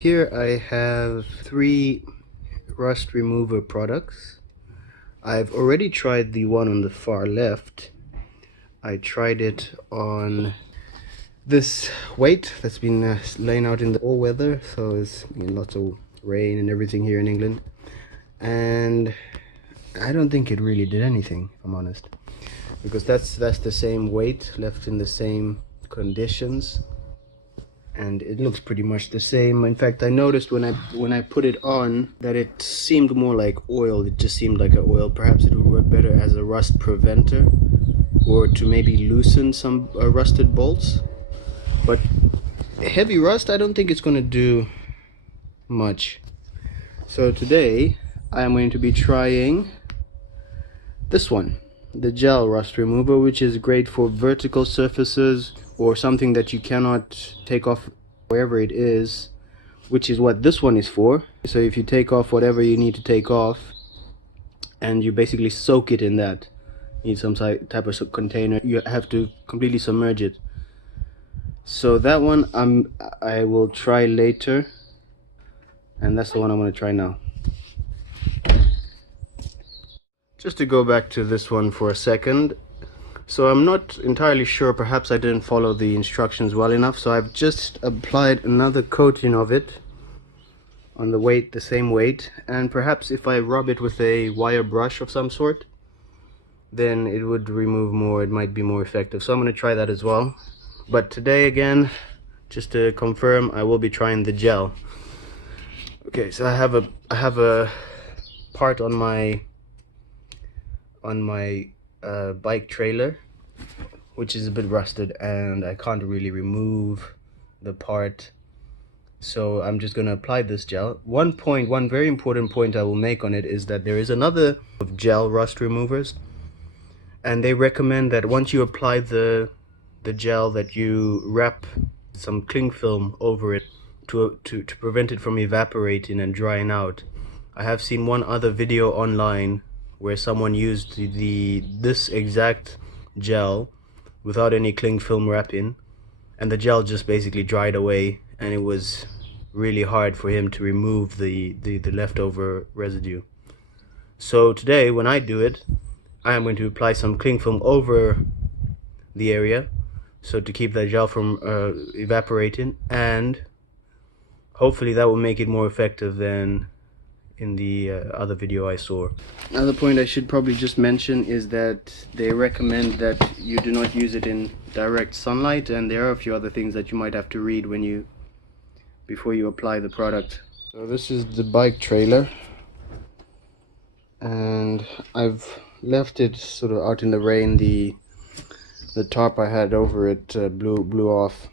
Here I have 3 rust remover products. I've already tried the one on the far left. I tried it on this weight that's been laying out in the all weather, so it's been lots of rain and everything here in England, and I don't think it really did anything, if I'm honest, because that's the same weight left in the same conditions, and it looks pretty much the same. In fact, I noticed when I put it on that it seemed more like oil. It just seemed like an oil. Perhaps it would work better as a rust preventer, or to maybe loosen some rusted bolts. But heavy rust, I don't think it's going to do much. So today I am going to be trying this one, the gel rust remover, which is great for vertical surfaces or something that you cannot take off wherever it is, which is what this one is for. So if you take off whatever you need to take off and you basically soak it in that, you need some type of container, you have to completely submerge it. So that one I will try later, and that's the one I'm going to try now. Just to go back to this one for a second, so I'm not entirely sure, perhaps I didn't follow the instructions well enough, so I've just applied another coating of it on the weight, the same weight, and perhaps if I rub it with a wire brush of some sort, then it would remove more, it might be more effective. So I'm going to try that as well. But today, again, just to confirm, I will be trying the gel. Okay, so I have a part on my bike trailer which is a bit rusted, and I can't really remove the part, so I'm just gonna apply this gel. One very important point I will make on it is that there is another of gel rust removers, and they recommend that once you apply the gel, that you wrap some cling film over it to prevent it from evaporating and drying out. I have seen one other video online where someone used this exact gel without any cling film wrapping, and the gel just basically dried away, and it was really hard for him to remove the leftover residue. So today, when I do it, I am going to apply some cling film over the area, so to keep that gel from evaporating, and hopefully that will make it more effective than in the other video I saw. Another point I should probably just mention is that they recommend that you do not use it in direct sunlight, and there are a few other things that you might have to read before you apply the product. So this is the bike trailer, and I've left it sort of out in the rain. The tarp I had over it blew off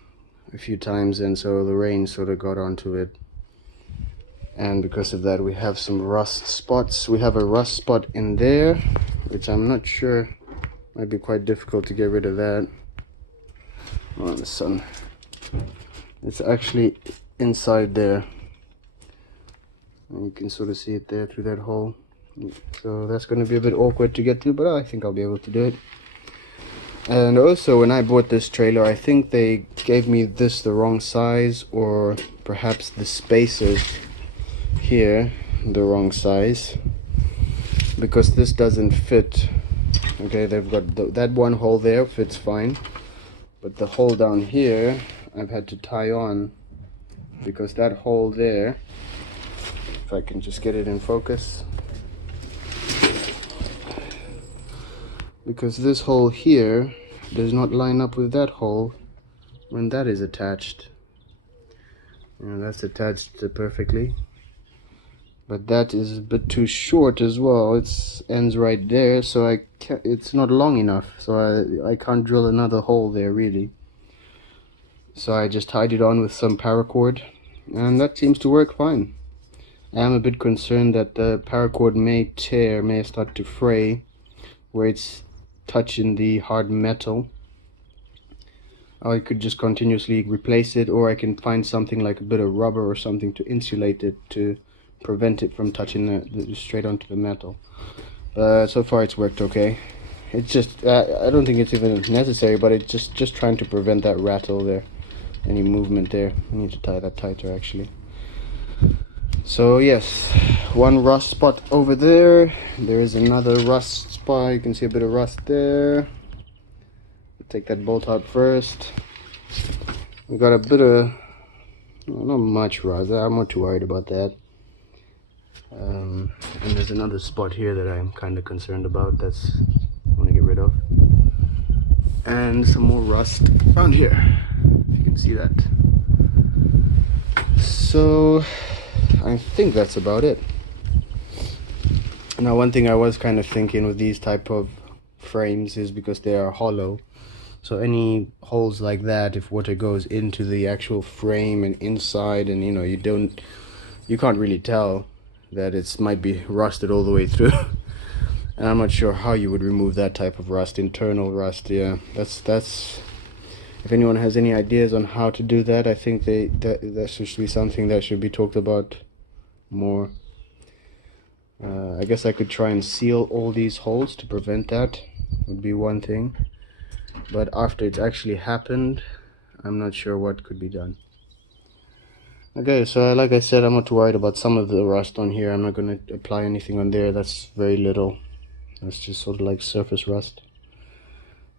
a few times, and so the rain sort of got onto it, and because of that we have some rust spots. We have a rust spot in there, which I'm not sure, might be quite difficult to get rid of that. Oh, the sun, it's actually inside there, and you can sort of see it there through that hole, so that's going to be a bit awkward to get to, but I think I'll be able to do it. And also, when I bought this trailer, I think they gave me this the wrong size, or perhaps the spacers here the wrong size, because this doesn't fit. Okay, they've got that one hole there fits fine, but the hole down here I've had to tie on, because that hole there, if I can just get it in focus, because this hole here does not line up with that hole when that is attached. You know, that's attached perfectly, but that is a bit too short as well. It ends right there, so it's not long enough, so I can't drill another hole there really. So I just tied it on with some paracord, and that seems to work fine. I am a bit concerned that the paracord may start to fray where it's touching the hard metal. I could just continuously replace it, or I can find something like a bit of rubber or something to insulate it to prevent it from touching straight onto the metal. So far it's worked okay. It's just I don't think it's even necessary, but it's just trying to prevent that rattle there, any movement there. I need to tie that tighter actually. So yes, one rust spot over there. There is another rust spot. You can see a bit of rust there. Take that bolt out first. We got a bit of, well, not much rust. I'm not too worried about that. And there's another spot here that I'm kind of concerned about. That's I want to get rid of. And some more rust around here. You can see that. So I think that's about it. Now, one thing I was kind of thinking with these type of frames is because they are hollow, so any holes like that, if water goes into the actual frame and inside, and you can't really tell that it might be rusted all the way through. And I'm not sure how you would remove that type of rust, internal rust. Yeah, that's if anyone has any ideas on how to do that, I think that should be something that should be talked about more. I guess I could try and seal all these holes to prevent that, would be one thing. But after it's actually happened, I'm not sure what could be done. Okay, so like I said, I'm not too worried about some of the rust on here. I'm not going to apply anything on there. That's very little. That's just sort of like surface rust.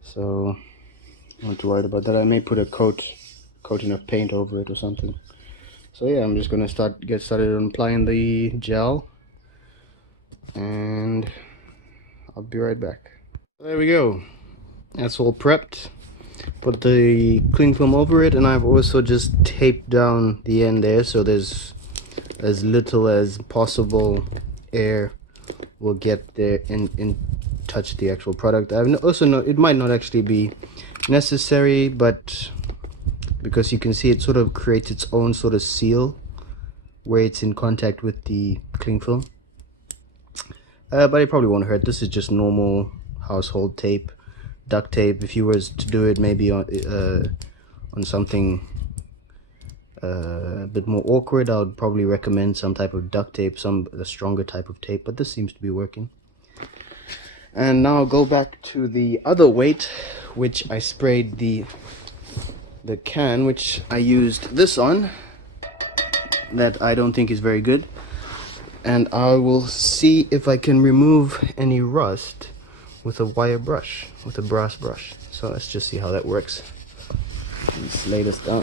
So I'm not too worried about that. I may put a coating of paint over it or something. So yeah, I'm just going to get started on applying the gel. And I'll be right back. There we go. That's all prepped. Put the cling film over it, and I've also just taped down the end there so there's as little as possible air will get there and touch the actual product. I've also know it might not actually be necessary, but because you can see it sort of creates its own sort of seal where it's in contact with the cling film. But it probably won't hurt. This is just normal household tape, duct tape. If you were to do it maybe on something a bit more awkward, I would probably recommend some type of duct tape, a stronger type of tape, but this seems to be working. And now I'll go back to the other weight, which I sprayed the can, which I used this on, that I don't think is very good. And I will see if I can remove any rust with a wire brush, with a brass brush. So let's just see how that works. Let's lay this down.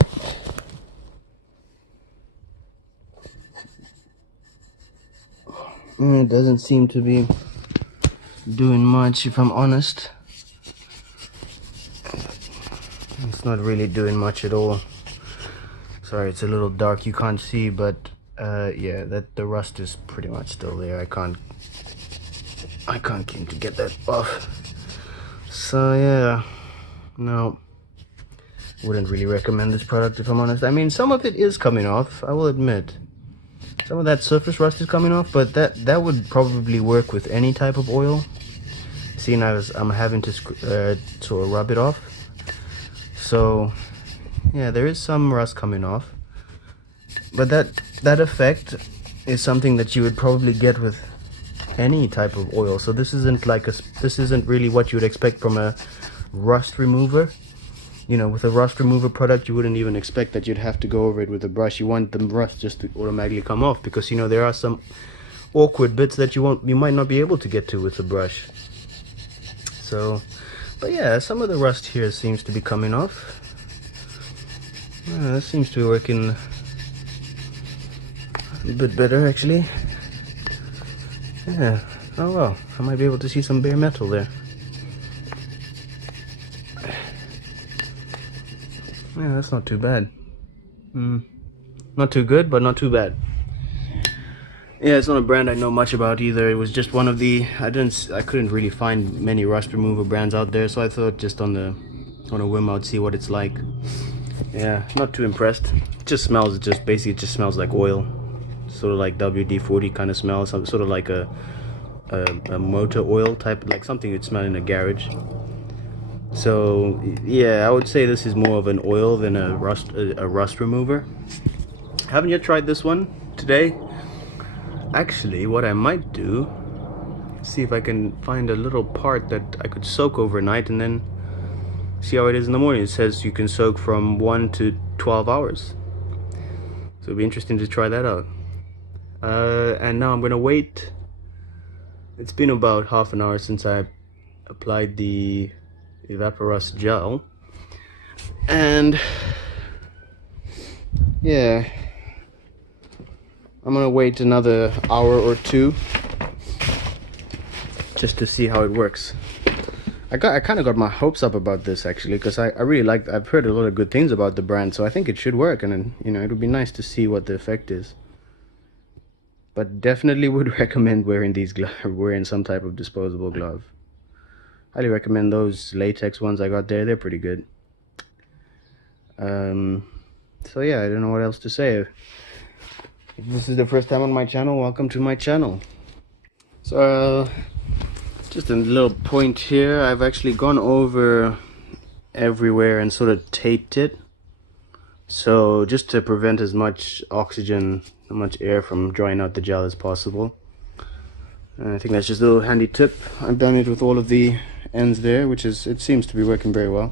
It doesn't seem to be doing much, if I'm honest. It's not really doing much at all. Sorry, it's a little dark, you can't see, but yeah, the rust is pretty much still there. I can't seem to get that off. So yeah, no, wouldn't really recommend this product, if I'm honest. I mean, some of it is coming off, I will admit. Some of that surface rust is coming off, but that would probably work with any type of oil. Seeing I'm having to sort of rub it off. So yeah, there is some rust coming off, but that effect is something that you would probably get with any type of oil. So this isn't really what you would expect from a rust remover. You know, with a rust remover product, you wouldn't even expect that you'd have to go over it with a brush. You want the rust just to automatically come off, because you know there are some awkward bits that you might not be able to get to with the brush. So, but yeah, some of the rust here seems to be coming off. That seems to be working a bit better, actually. Yeah. Oh well, I might be able to see some bare metal there. Yeah, that's not too bad. Not too good, but not too bad. Yeah, it's not a brand I know much about either. It was just one of the I couldn't really find many rust remover brands out there, so I thought just on a whim I'd see what it's like. Yeah, not too impressed. It just smells. Basically just smells like oil, sort of like WD-40 kind of smell. Sort of like a motor oil type, like something you'd smell in a garage. So yeah, I would say this is more of an oil than a rust remover. Haven't yet tried this one today. Actually, what I might do, see if I can find a little part that I could soak overnight and then see how it is in the morning. It says you can soak from 1 to 12 hours. So it'll be interesting to try that out. And now I'm gonna wait. It's been about half an hour since I applied the evaporust gel, and yeah, I'm gonna wait another hour or two just to see how it works. I kind of got my hopes up about this actually, because I really like, I've heard a lot of good things about the brand, so I think it should work, and then, you know, it would be nice to see what the effect is. But definitely would recommend wearing these wearing some type of disposable glove. Highly recommend those latex ones I got there. They're pretty good. So yeah, I don't know what else to say. If this is the first time on my channel, welcome to my channel. So just a little point here, I've actually gone over everywhere and sort of taped it, so just to prevent as much oxygen, as much air from drying out the gel as possible. And I think that's just a little handy tip. I've done it with all of the ends there, which is, it seems to be working very well.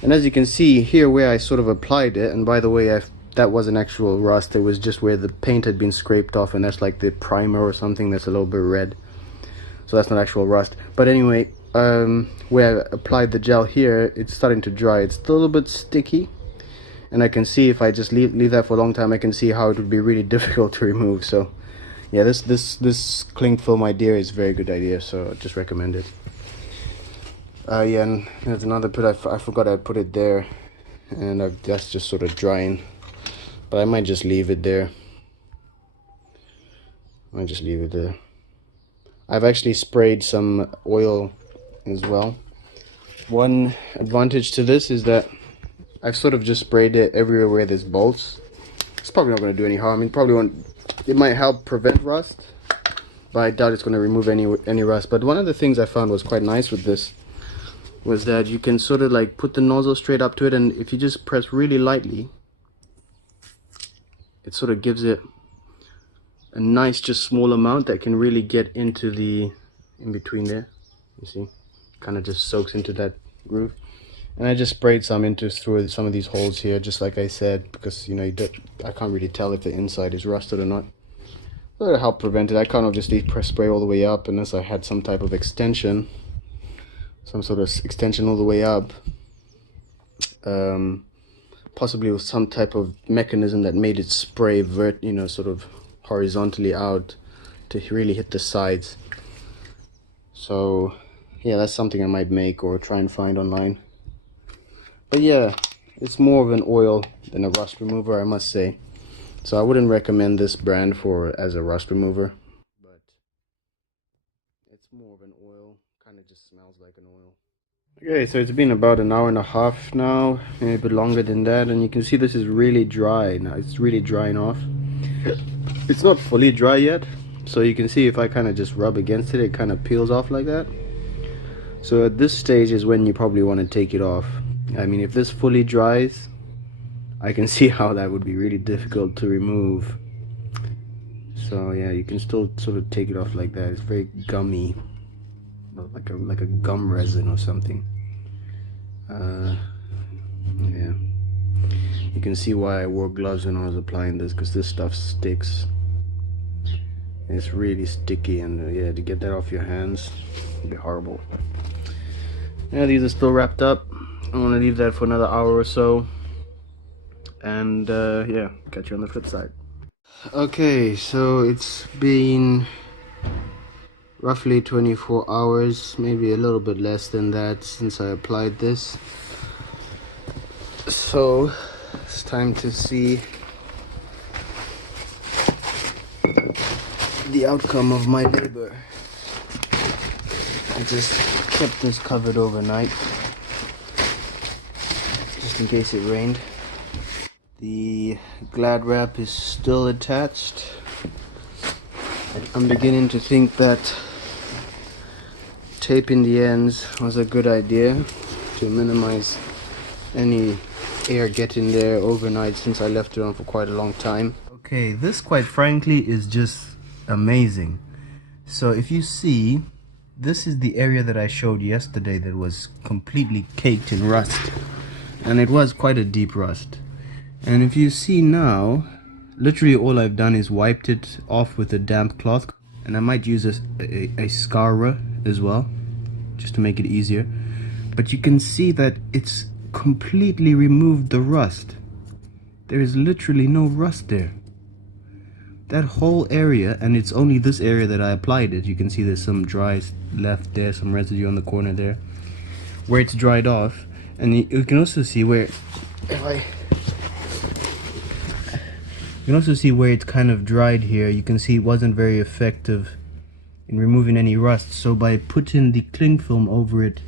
And as you can see here where I sort of applied it, and by the way, that wasn't actual rust, it was just where the paint had been scraped off, and that's like the primer or something that's a little bit red, so that's not actual rust. But anyway, where I applied the gel here, it's starting to dry. It's still a little bit sticky, and I can see if I just leave that for a long time, I can see how it would be really difficult to remove. So yeah, this cling film idea is a very good idea, so I just recommend it. Yeah, and there's another put, I forgot I put it there, and that's just sort of drying, but I might just leave it there. I've actually sprayed some oil as well. One advantage to this is that I've sort of just sprayed it everywhere where there's bolts. It's probably not going to do any harm. It probably won't. It might help prevent rust, but I doubt it's going to remove any rust. But one of the things I found was quite nice with this was that you can sort of like put the nozzle straight up to it, and if you just press really lightly, it sort of gives it a nice, just small amount that can really get into the in between there. You see, kind of just soaks into that groove. And I just sprayed some through some of these holes here, just like I said, because you know I can't really tell if the inside is rusted or not. So it'll help prevent it. I can't obviously press spray all the way up unless I had some type of extension, some sort of extension all the way up, possibly with some type of mechanism that made it spray sort of horizontally out to really hit the sides. So yeah, that's something I might make or try and find online. But yeah, it's more of an oil than a rust remover, I must say. So I wouldn't recommend this brand as a rust remover, but it's more of an oil, kind of just smells like an oil. Okay, so it's been about an hour and a half now, maybe a bit longer than that, and you can see this is really dry now. It's really drying off. It's not fully dry yet, so you can see if I kind of just rub against it, it kind of peels off like that. So at this stage is when you probably want to take it off. I mean, if this fully dries, I can see how that would be really difficult to remove. So yeah, you can still sort of take it off like that. It's very gummy, like a gum resin or something. Yeah, you can see why I wore gloves when I was applying this, because this stuff sticks. It's really sticky, and yeah, to get that off your hands would be horrible. Yeah, these are still wrapped up. I'm gonna leave that for another hour or so, and yeah, catch you on the flip side. Okay, so it's been roughly 24 hours, maybe a little bit less than that, since I applied this. So it's time to see the outcome of my labor. I just kept this covered overnight, just in case it rained. The Glad wrap is still attached. I'm beginning to think that taping the ends was a good idea to minimize any air getting there overnight, since I left it on for quite a long time. Okay, this quite frankly is just amazing. So if you see, this is the area that I showed yesterday that was completely caked in rust, and it was quite a deep rust. And if you see now, literally all I've done is wiped it off with a damp cloth, and I might use a scourer as well, just to make it easier. But you can see that it's completely removed the rust. There is literally no rust there. That whole area, and it's only this area that I applied it. You can see there's some dry left there, some residue on the corner there, where it's dried off. And you can also see where, you can also see where it's kind of dried here. You can see it wasn't very effective in removing any rust. So by putting the cling film over it,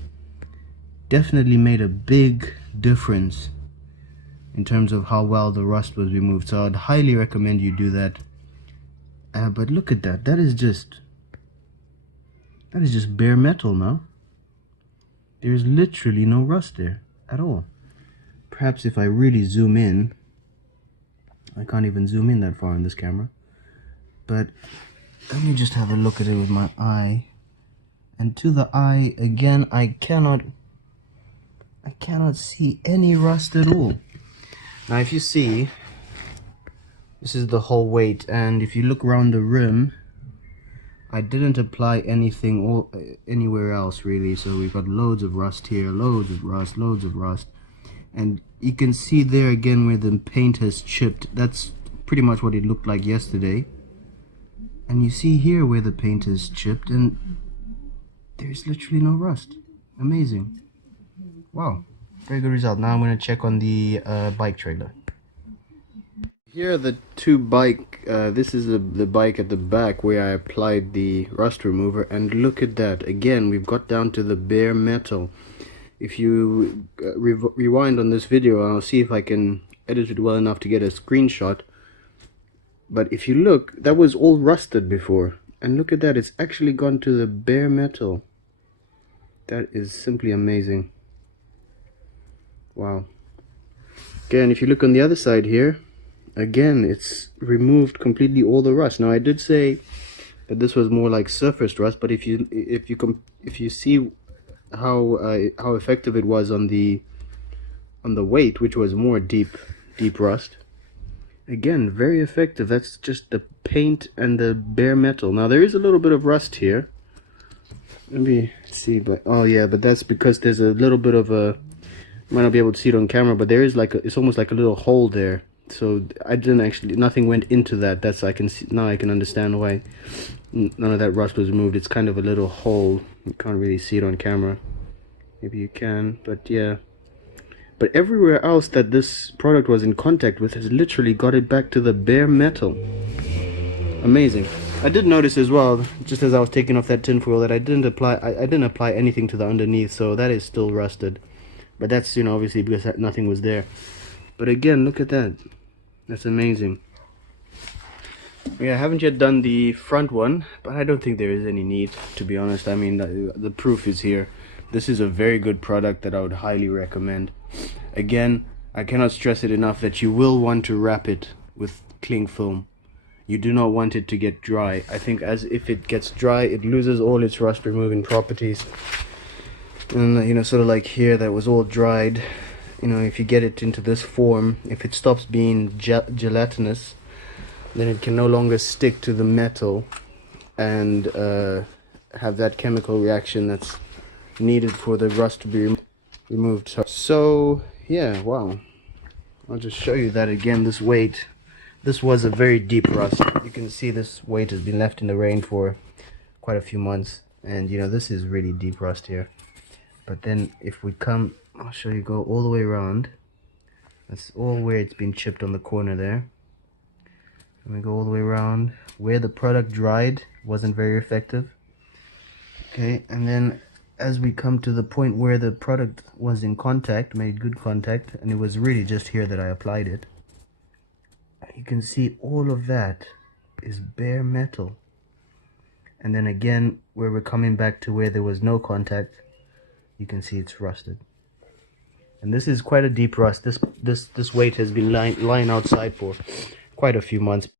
definitely made a big difference in terms of how well the rust was removed. So I'd highly recommend you do that. But look at that. That is just bare metal now. There's literally no rust there at all. Perhaps if I really zoom in, I can't even zoom in that far on this camera, but let me just have a look at it with my eye. And to the eye, again, I cannot see any rust at all. Now if you see, this is the whole weight, and if you look around the rim, I didn't apply anything anywhere else really. So we've got loads of rust here, loads of rust, and you can see there again where the paint has chipped. That's pretty much what it looked like yesterday. And you see here where the paint is chipped, and there's literally no rust. Amazing. Wow, very good result. Now I'm going to check on the bike trailer. Here are the two bike, this is the bike at the back where I applied the rust remover, and look at that. Again, we've got down to the bare metal. If you rewind on this video, I'll see if I can edit it well enough to get a screenshot. But if you look, that was all rusted before, and look at that, it's actually gone to the bare metal. That is simply amazing. Wow. Again, if you look on the other side here, again, it's removed completely all the rust. Now I did say that this was more like surface rust, but if you see how effective it was on the weight, which was more deep rust, again, very effective. That's just the paint and the bare metal. Now there is a little bit of rust here. Let me see, but oh yeah, but that's because there's a little bit of a, you might not be able to see it on camera, but there is like it's almost like a little hole there. So I didn't actually, nothing went into that. That's, I can see now, I can understand why none of that rust was removed. It's kind of a little hole. You can't really see it on camera. Maybe you can, but yeah. But everywhere else that this product was in contact with has literally got it back to the bare metal. Amazing. I did notice as well, just as I was taking off that tinfoil, that I didn't apply anything to the underneath, so that is still rusted. But that's, you know, obviously because nothing was there. But again, look at that. That's amazing. Yeah, I haven't yet done the front one, but I don't think there is any need, to be honest. I mean, the proof is here. This is a very good product that I would highly recommend. Again, I cannot stress it enough that you will want to wrap it with cling film. You do not want it to get dry. I think if it gets dry, it loses all its rust removing properties. And, you know, sort of like here, that was all dried. You know, if you get it into this form, if it stops being gelatinous, then it can no longer stick to the metal and have that chemical reaction that's needed for the rust to be removed. So yeah, wow. I'll just show you that again. This weight, this was a very deep rust. You can see this weight has been left in the rain for quite a few months, and you know, this is really deep rust here. But then if we come, I'll show you, go all the way around. That's all where it's been chipped on the corner there. And we go all the way around where the product dried, wasn't very effective. Okay, and then as we come to the point where the product was in contact, made good contact, and it was really just here that I applied it, you can see all of that is bare metal. And then again, where we're coming back to where there was no contact, you can see it's rusted. And this is quite a deep rust. This weight has been lying outside for quite a few months.